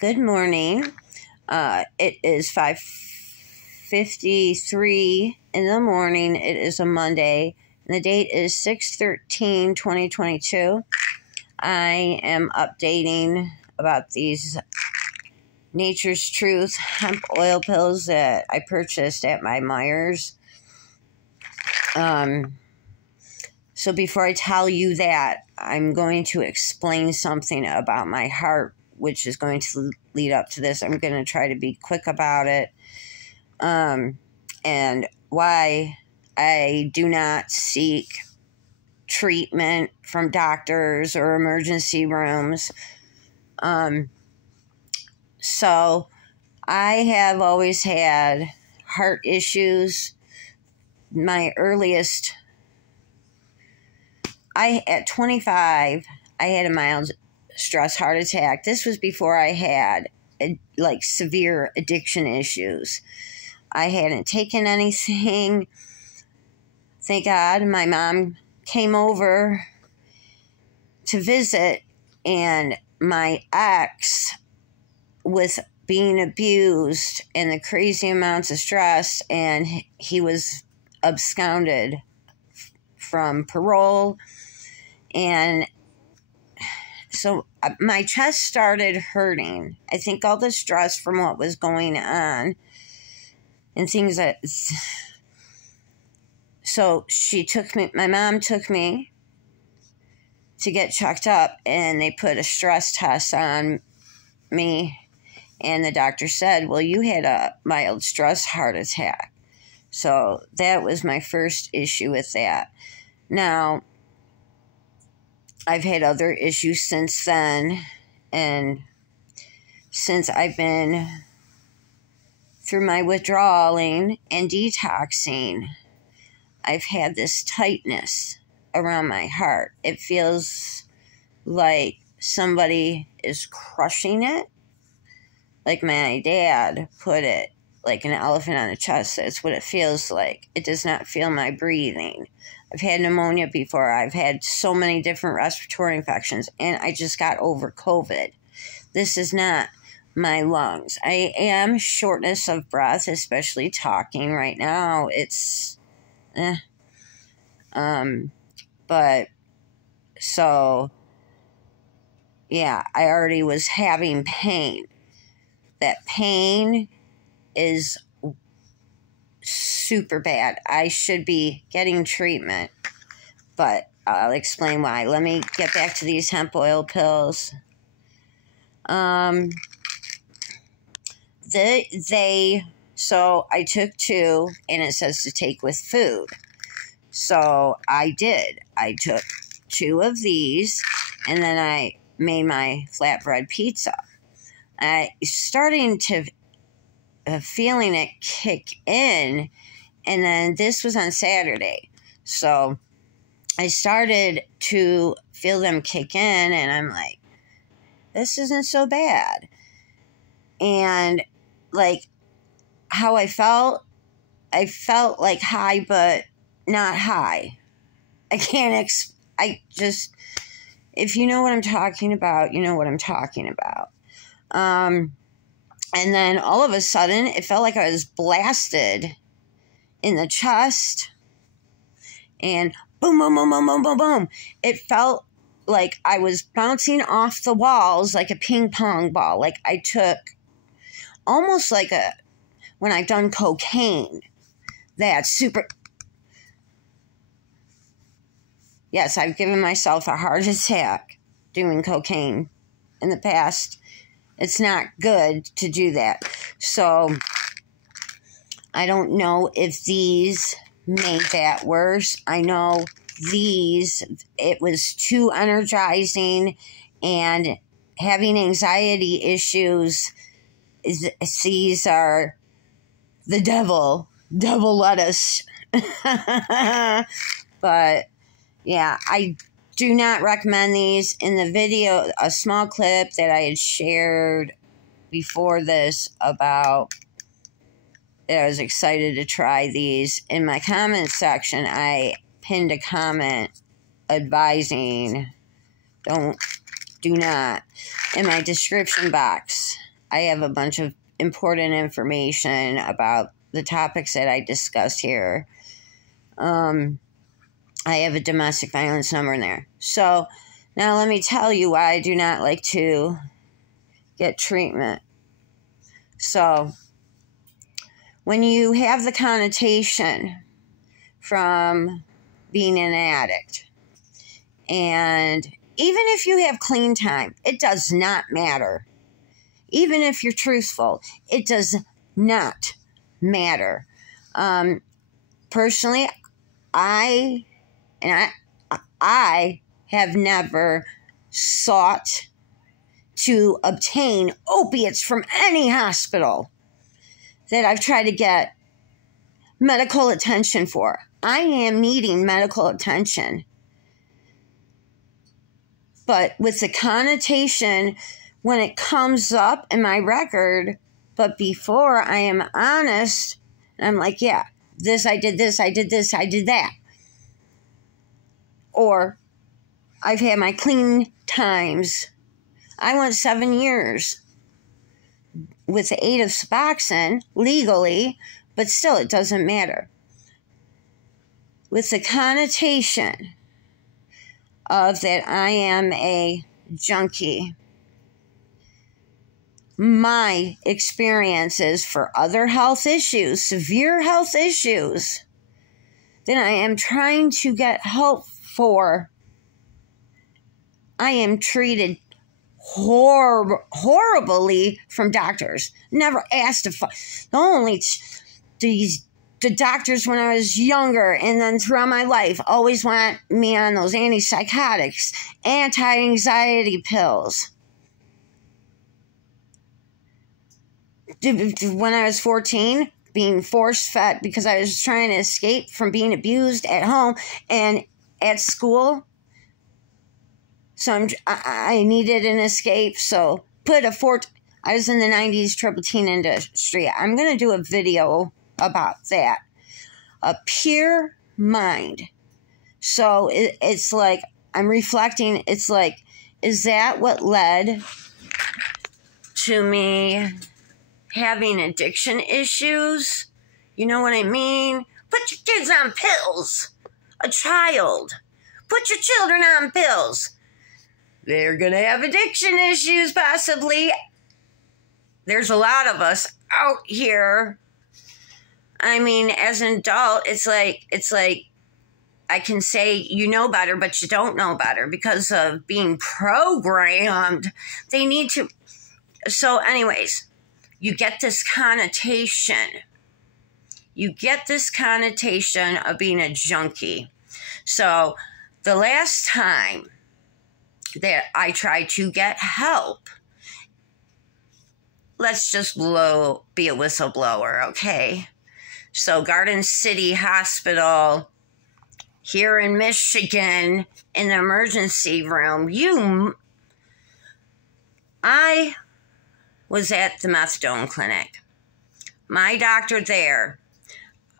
Good morning. It is 5:53 in the morning. It is a Monday, and the date is 6/13/2022. I am updating about these Nature's Truth hemp oil pills that I purchased at my Myers. So before I tell you that, I'm going to explain something about my heart, which is going to lead up to this. I'm going to try to be quick about it, and why I do not seek treatment from doctors or emergency rooms. So I have always had heart issues. My earliest, at 25, I had a mild stress heart attack. This was before I had severe addiction issues. I hadn't taken anything. Thank God my mom came over to visit, and my ex, with being abused and the crazy amounts of stress, and he was absconded from parole, and so my chest started hurting. I think all the stress from what was going on and things that... So my mom took me to get checked up, and they put a stress test on me, and the doctor said, well, you had a mild stress heart attack. So that was my first issue with that. Now, I've had other issues since then, and since I've been through my withdrawing and detoxing, I've had this tightness around my heart. It feels like somebody is crushing it. Like my dad put it, like an elephant on a chest. That's what it feels like. It does not feel my breathing. I've had pneumonia before. I've had so many different respiratory infections, and I just got over COVID. This is not my lungs. I am shortness of breath, especially talking right now. It's, but, so, yeah, I already was having pain. That pain is super bad. I should be getting treatment, but I'll explain why. Let me get back to these hemp oil pills. So I took 2, and it says to take with food. So I did. I took 2 of these, and then I made my flatbread pizza. I starting to feeling it kick in, and then this was on Saturday. So I started to feel them kick in, and I'm like, this isn't so bad. And like how I felt like high, but not high. If you know what I'm talking about, you know what I'm talking about. And then all of a sudden, it felt like I was blasted in the chest, and boom, boom, boom, boom, boom, boom, boom. It felt like I was bouncing off the walls like a ping pong ball. Like I took almost like when I've done cocaine. That's super. Yes, I've given myself a heart attack doing cocaine in the past. It's not good to do that. So I don't know if these made that worse. I know it was too energizing, and having anxiety issues, these are the devil lettuce. But yeah, I do not recommend these. In the video, a small clip that I had shared before this about that I was excited to try these, in my comment section, I pinned a comment advising do not. In my description box, I have a bunch of important information about the topics that I discussed here. I have a domestic violence number in there. So now let me tell you why I do not like to get treatment. So when you have the connotation from being an addict, and even if you have clean time, it does not matter. Even if you're truthful, it does not matter. Personally, I have never sought to obtain opiates from any hospital that I've tried to get medical attention for. I am needing medical attention. But with the connotation, when it comes up in my record, but before I am honest, I'm like, yeah, I did this, I did this, I did that. Or I've had my clean times. I went 7 years with the aid of Suboxone legally, but still it doesn't matter. With the connotation of that I am a junkie, my experiences for other health issues, severe health issues, that I am trying to get help for, I am treated horribly from doctors. Never asked to the doctors when I was younger and then throughout my life always want me on those antipsychotics, anti-anxiety pills. When I was 14, being force-fed because I was trying to escape from being abused at home and at school. So I needed an escape, so I was in the 90s triple teen industry. I'm going to do a video about that. A pure mind. So it's like, I'm reflecting, it's like, is that what led to me having addiction issues? You know what I mean? Put your kids on pills. A child. Put your children on pills. They're going to have addiction issues, possibly. There's a lot of us out here. I mean, as an adult, it's like I can say you know better, but you don't know better because of being programmed. They need to. So anyways, you get this connotation. You get this connotation of being a junkie. So the last time that I tried to get help, let's just be a whistleblower, okay? So Garden City Hospital here in Michigan, in the emergency room, I was at the Methadone clinic. My doctor there,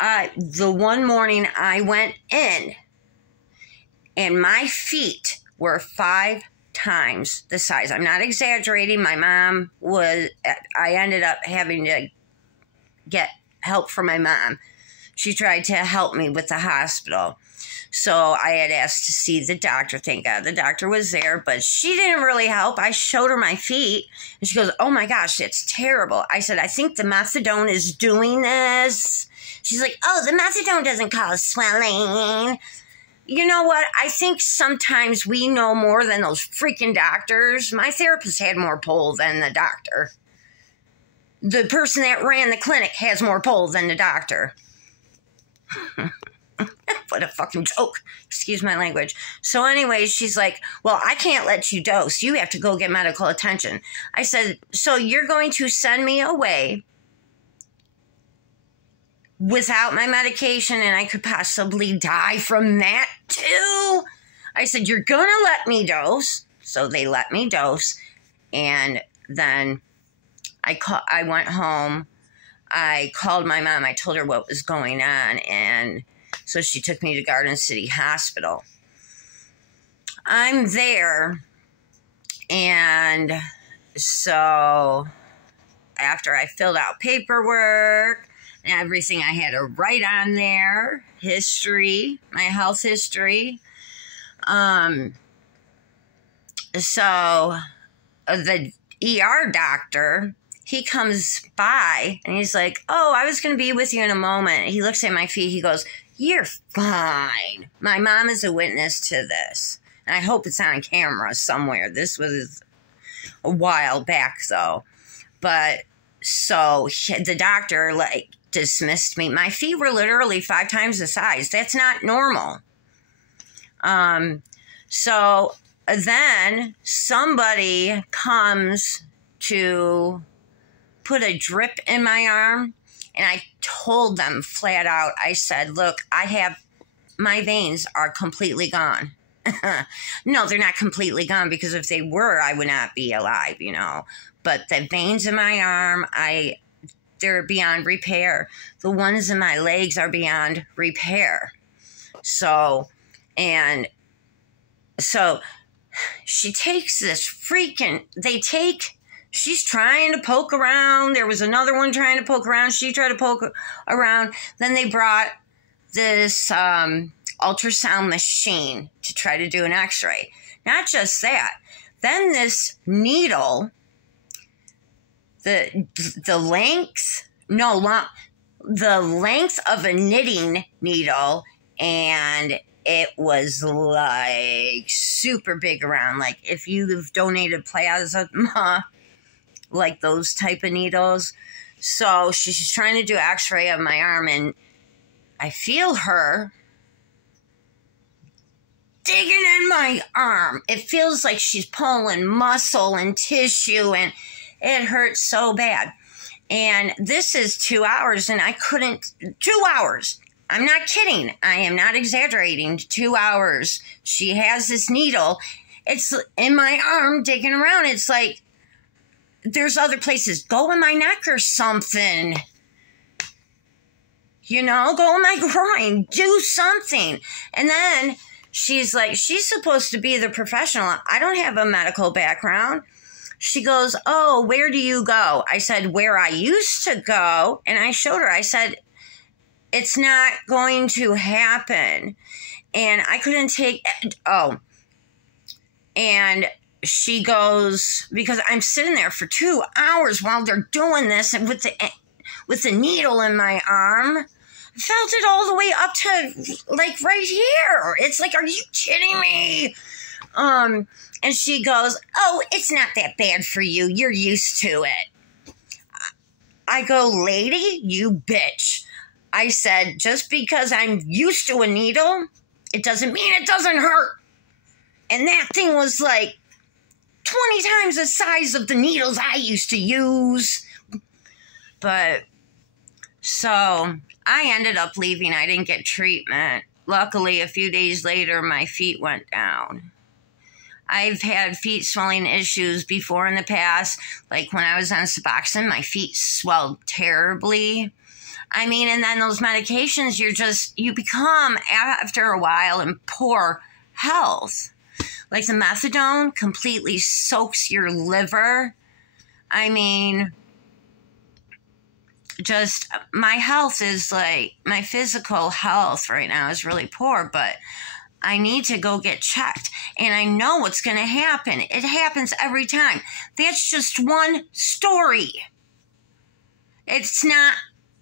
the one morning I went in, and my feet were 5 times the size. I'm not exaggerating. My mom I ended up having to get help from my mom. She tried to help me with the hospital. So I had asked to see the doctor. Thank God the doctor was there, but she didn't really help. I showed her my feet, and she goes, oh my gosh, it's terrible. I said, I think the methadone is doing this. She's like, oh, the methadone doesn't cause swelling. You know what? I think sometimes we know more than those freaking doctors. My therapist had more pull than the doctor. The person that ran the clinic has more pull than the doctor. What a fucking joke. Excuse my language. So anyways, she's like, well, I can't let you dose. You have to go get medical attention. I said, so you're going to send me away without my medication and I could possibly die from that too? I said, you're going to let me dose. So they let me dose. And then I went home. I called my mom. I told her what was going on. And so she took me to Garden City Hospital. I'm there. And so after I filled out paperwork and everything I had to write on there, history, my health history. So the ER doctor, he comes by and he's like, oh, I was going to be with you in a moment. He looks at my feet. He goes, you're fine. My mom is a witness to this. And I hope it's on camera somewhere. This was a while back though. But so the doctor like dismissed me. My feet were literally 5 times the size. That's not normal. So then somebody comes to put a drip in my arm, and I told them flat out, I said, look, my veins are completely gone. No, they're not completely gone, because if they were, I would not be alive, you know. But the veins in my arm, they're beyond repair. The ones in my legs are beyond repair. So she takes this she's trying to poke around. There was another one trying to poke around. She tried to poke around. Then they brought this ultrasound machine to try to do an x-ray. Not just that. Then this needle, the length of a knitting needle, and it was like super big around. Like if you've donated plasma, like those type of needles. So she's trying to do x-ray of my arm, and I feel her digging in my arm. It feels like she's pulling muscle and tissue, and it hurts so bad. And this is 2 hours, and 2 hours. I'm not kidding. I am not exaggerating. 2 hours. She has this needle. It's in my arm digging around. It's like, there's other places. Go in my neck or something. You know, go in my groin. Do something. And then she's like, she's supposed to be the professional. I don't have a medical background. She goes, oh, where do you go? I said, where I used to go. And I showed her. I said, it's not going to happen. And I couldn't take, and she goes, because I'm sitting there for 2 hours while they're doing this, and with the needle in my arm, I felt it all the way up to like right here. It's like, are you kidding me? And she goes, oh, it's not that bad for you. You're used to it. I go, lady, you bitch. I said, just because I'm used to a needle, it doesn't mean it doesn't hurt. And that thing was like 20 times the size of the needles I used to use. But so I ended up leaving. I didn't get treatment. Luckily, a few days later, my feet went down. I've had feet swelling issues before in the past. Like when I was on Suboxone, my feet swelled terribly. I mean, and then those medications, you become, after a while, in poor health. Like the Methadone completely soaks your liver. I mean, just my health is like, my physical health right now is really poor, but I need to go get checked. And I know what's going to happen. It happens every time. That's just one story. It's not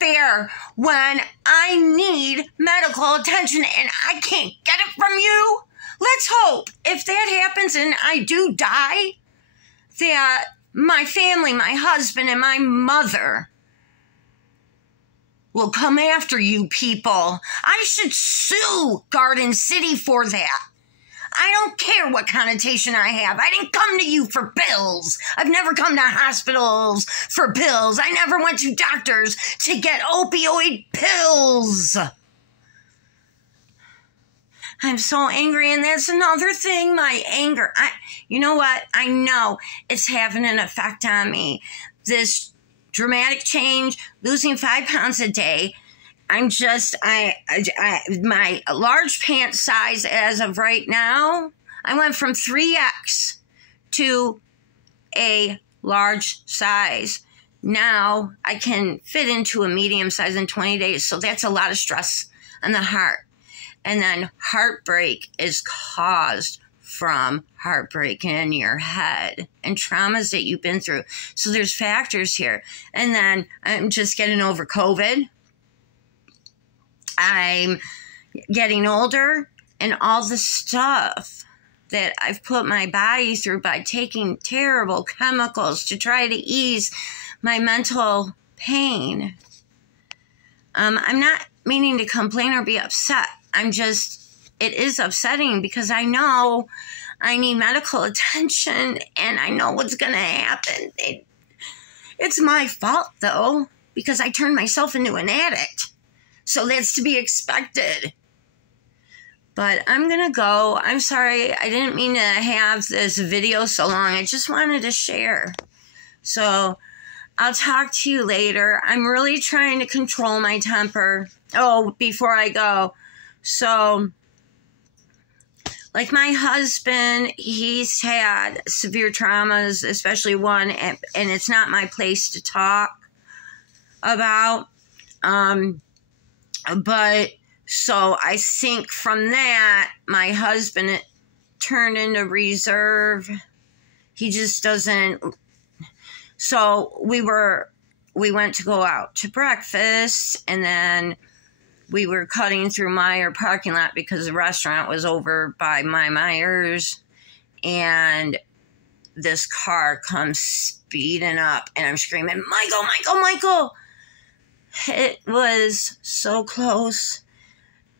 fair when I need medical attention and I can't get it from you. Let's hope if that happens and I do die, that my family, my husband, and my mother will come after you people. I should sue Garden City for that. I don't care what connotation I have. I didn't come to you for pills. I've never come to hospitals for pills. I never went to doctors to get opioid pills. I'm so angry, and that's another thing, my anger. You know what? I know it's having an effect on me. This dramatic change, losing 5 pounds a day. My large pant size as of right now, I went from 3X to a large size. now I can fit into a medium size in 20 days. So that's a lot of stress on the heart. And then heartbreak is caused from heartbreak in your head and traumas that you've been through. So there's factors here. And then I'm just getting over COVID. I'm getting older, and all the stuff that I've put my body through by taking terrible chemicals to try to ease my mental pain. I'm not meaning to complain or be upset. It is upsetting because I know I need medical attention and I know what's going to happen. It's my fault, though, because I turned myself into an addict. So that's to be expected. But I'm going to go. I'm sorry. I didn't mean to have this video so long. I just wanted to share. So I'll talk to you later. I'm really trying to control my temper. Oh, before I go. So, like my husband, he's had severe traumas, especially one, and it's not my place to talk about. But so I think from that, my husband turned into reserve. He just doesn't. So we went to go out to breakfast, and then we were cutting through Meijer parking lot because the restaurant was over by my Meijers, and this car comes speeding up, and I'm screaming, Michael, Michael, Michael! It was so close,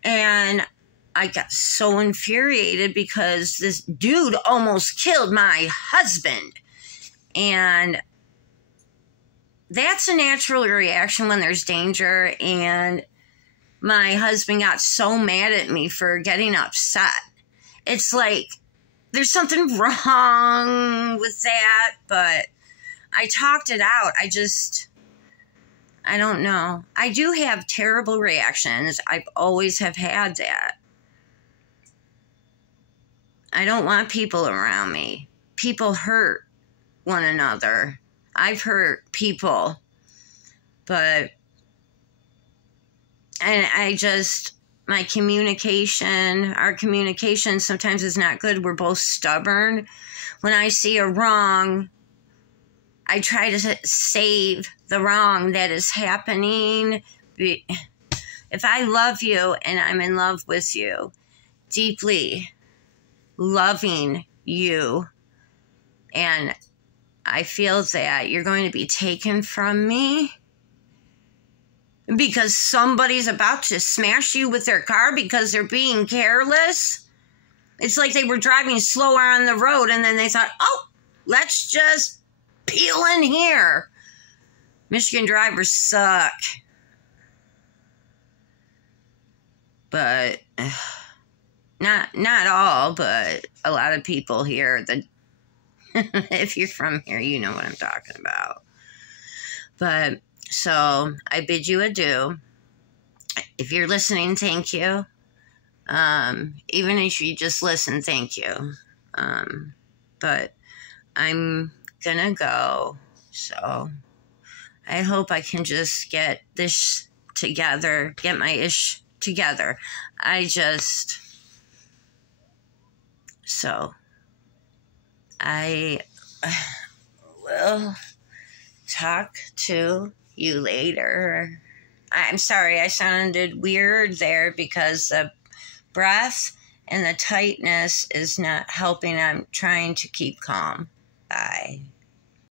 and I got so infuriated because this dude almost killed my husband, and that's a natural reaction when there's danger, and my husband got so mad at me for getting upset. It's like there's something wrong with that, but I talked it out. I don't know. I do have terrible reactions. I've always have had that. I don't want people around me. People hurt one another. I've hurt people, but our communication sometimes is not good. We're both stubborn. When I see a wrong, I try to save the wrong that is happening. If I love you and I'm in love with you, deeply loving you, and I feel that you're going to be taken from me because somebody's about to smash you with their car because they're being careless. It's like they were driving slower on the road and then they thought, oh, let's just peel in here. Michigan drivers suck. But not all, but a lot of people here. If you're from here, you know what I'm talking about. But so I bid you adieu. If you're listening, thank you. Even if you just listen, thank you. But I'm gonna go. So I hope I can just get this together, get my ish together. So I will talk to you later. I'm sorry I sounded weird there because the breath and the tightness is not helping. I'm trying to keep calm. Bye.